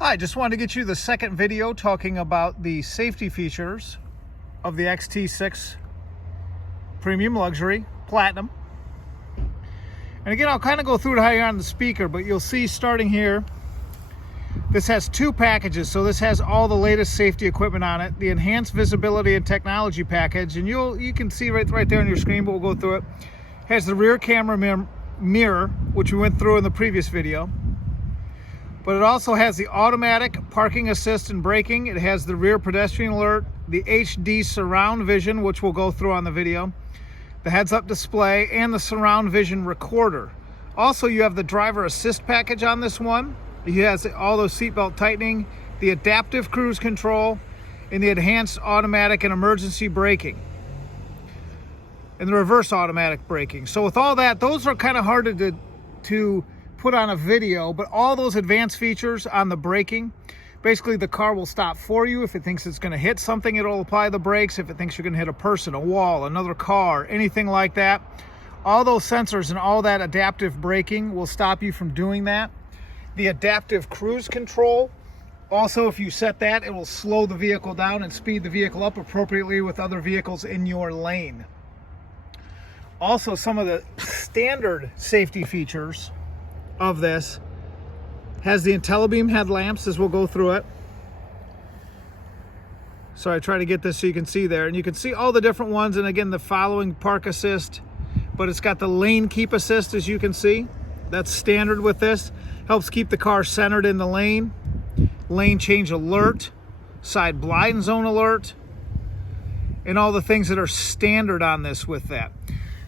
Hi, just wanted to get you the second video talking about the safety features of the XT6 Premium Luxury Platinum. And again, I'll kind of go through it how you're on the speaker, but you'll see starting here, this has two packages. So this has all the latest safety equipment on it, the Enhanced Visibility and Technology package, and you can see right there on your screen, but we'll go through it. Has the rear camera mirror, which we went through in the previous video. But it also has the automatic parking assist and braking. It has the rear pedestrian alert, the HD surround vision, which we'll go through on the video, the heads-up display, and the surround vision recorder. Also, you have the driver assist package on this one. It has all those seatbelt tightening, the adaptive cruise control, and the enhanced automatic and emergency braking, and the reverse automatic braking. So with all that, those are kind of hard to put on a video, but all those advanced features on the braking, basically the car will stop for you. If it thinks it's going to hit something, it'll apply the brakes. If it thinks you're going to hit a person, a wall, another car, anything like that, all those sensors and all that adaptive braking will stop you from doing that. The adaptive cruise control, also if you set that, it will slow the vehicle down and speed the vehicle up appropriately with other vehicles in your lane. Also, some of the standard safety features of this has the IntelliBeam headlamps, as we'll go through it. So I try to get this so you can see there, and you can see all the different ones, and again the following park assist, but it's got the lane keep assist, as you can see. That's standard with this. Helps keep the car centered in the lane. Lane change alert, side blind zone alert, and all the things that are standard on this with that.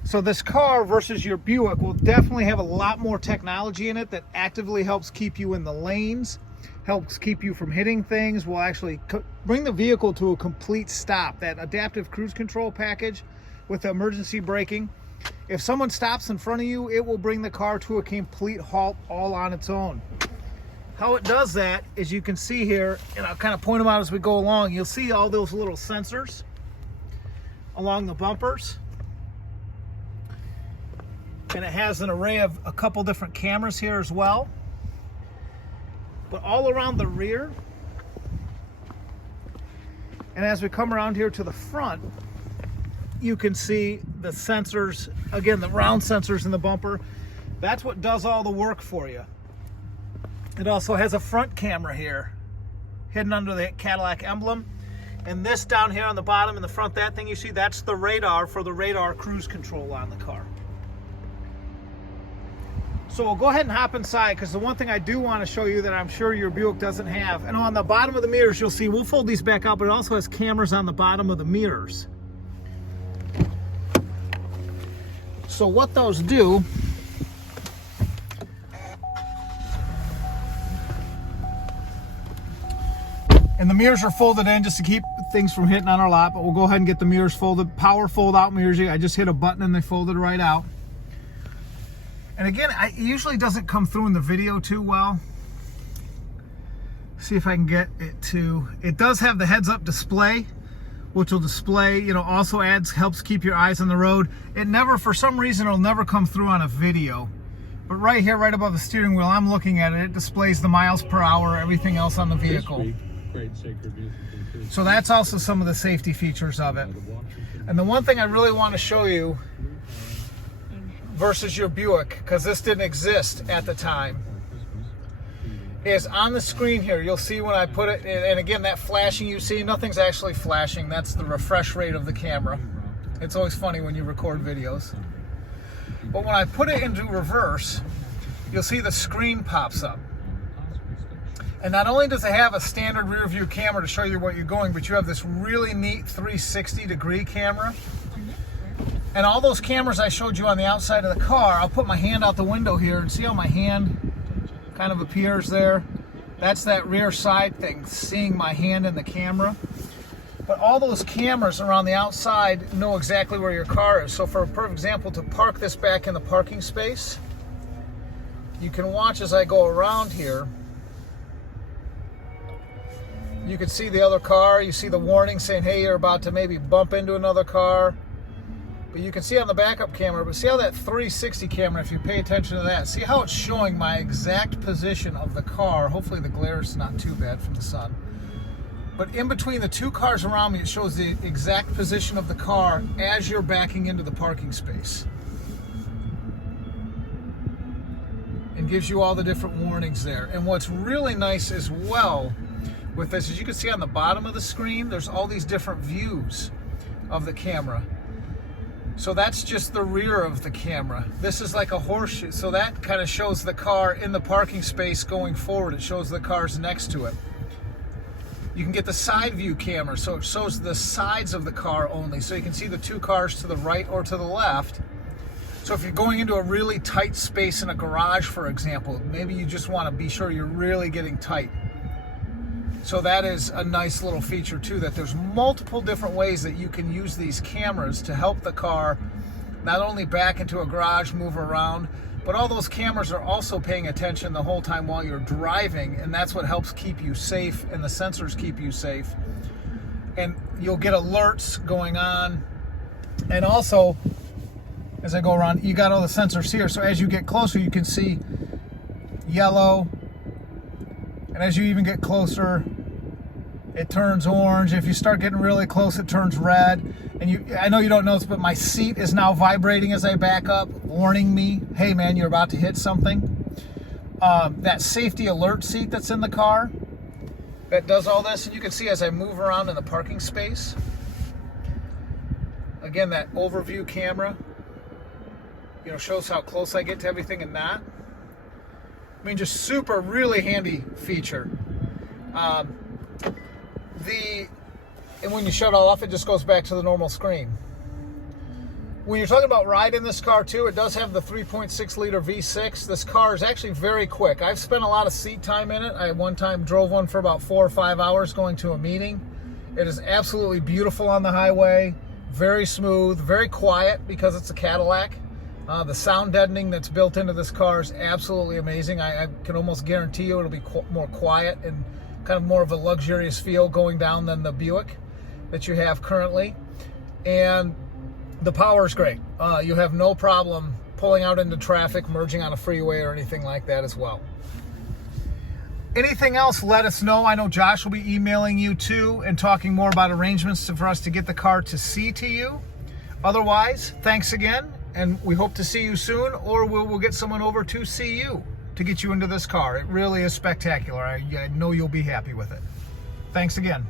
So this car versus your Buick will definitely have a lot more technology in it that actively helps keep you in the lanes, helps keep you from hitting things, will actually bring the vehicle to a complete stop. That adaptive cruise control package with the emergency braking, if someone stops in front of you, it will bring the car to a complete halt all on its own. How it does that, as you can see here, and I'll kind of point them out as we go along, you'll see all those little sensors along the bumpers. And it has an array of a couple different cameras here as well. But all around the rear, and as we come around here to the front, you can see the sensors, again, the round sensors in the bumper. That's what does all the work for you. It also has a front camera here, hidden under the Cadillac emblem. And this down here on the bottom in the front, that thing you see, that's the radar for the radar cruise control on the car. So we'll go ahead and hop inside, because the one thing I do want to show you that I'm sure your Buick doesn't have, and on the bottom of the mirrors you'll see, we'll fold these back out, but it also has cameras on the bottom of the mirrors. So what those do, and the mirrors are folded in just to keep things from hitting on our lap, but we'll go ahead and get the mirrors folded. Power fold out mirrors. I just hit a button and they folded right out. And again, it usually doesn't come through in the video too well. See if I can get it to, it does have the heads-up display, which will display, also helps keep your eyes on the road. It never, for some reason, it'll never come through on a video. But right here, right above the steering wheel, I'm looking at it, it displays the miles per hour, everything else on the vehicle. So that's also some of the safety features of it. And the one thing I really want to show you versus your Buick, because this didn't exist at the time, is on the screen here, you'll see when I put it, and again, that flashing you see, nothing's actually flashing. That's the refresh rate of the camera. It's always funny when you record videos. But when I put it into reverse, you'll see the screen pops up. And not only does it have a standard rear view camera to show you where you're going, but you have this really neat 360-degree camera. And all those cameras I showed you on the outside of the car, I'll put my hand out the window here and see how my hand kind of appears there. That's that rear side thing, seeing my hand in the camera. But all those cameras around the outside know exactly where your car is. So for example, to park this back in the parking space, you can watch as I go around here. You can see the other car, you see the warning saying, hey, you're about to maybe bump into another car. but you can see on the backup camera, but see how that 360 camera, if you pay attention to that, see how it's showing my exact position of the car. Hopefully the glare is not too bad from the sun. But in between the two cars around me, it shows the exact position of the car as you're backing into the parking space. And gives you all the different warnings there. And what's really nice as well with this is you can see on the bottom of the screen, there's all these different views of the camera. So that's just the rear of the camera. This is like a horseshoe. So that kind of shows the car in the parking space going forward. It shows the cars next to it. You can get the side view camera, so it shows the sides of the car only. So you can see the two cars to the right or to the left. So if you're going into a really tight space in a garage, for example, maybe you just want to be sure you're really getting tight. So that is a nice little feature too, that there's multiple different ways that you can use these cameras to help the car not only back into a garage, move around, but all those cameras are also paying attention the whole time while you're driving, and that's what helps keep you safe, and the sensors keep you safe. And you'll get alerts going on. And also, as I go around, you got all the sensors here, so as you get closer, you can see yellow. And as you even get closer, it turns orange. If you start getting really close, it turns red. And I know you don't notice, but my seat is now vibrating as I back up, warning me, hey man, you're about to hit something. That safety alert seat that's in the car, that does all this. And you can see as I move around in the parking space, again, that overview camera, you know, shows how close I get to everything and not. I mean, just super, really handy feature. And when you shut it all off, it just goes back to the normal screen. When you're talking about ride in this car too, it does have the 3.6 liter V6. This car is actually very quick. I've spent a lot of seat time in it. I one time drove one for about 4 or 5 hours going to a meeting. It is absolutely beautiful on the highway, very smooth, very quiet because it's a Cadillac. The sound deadening that's built into this car is absolutely amazing. I can almost guarantee you it'll be more quiet and kind of more of a luxurious feel going down than the Buick that you have currently. And the power is great. You have no problem pulling out into traffic, merging on a freeway or anything like that as well. Anything else, let us know. I know Josh will be emailing you too and talking more about arrangements for us to get the car to see to you. Otherwise, thanks again. And we hope to see you soon, or we'll get someone over to see you to get you into this car. It really is spectacular. I know you'll be happy with it. Thanks again.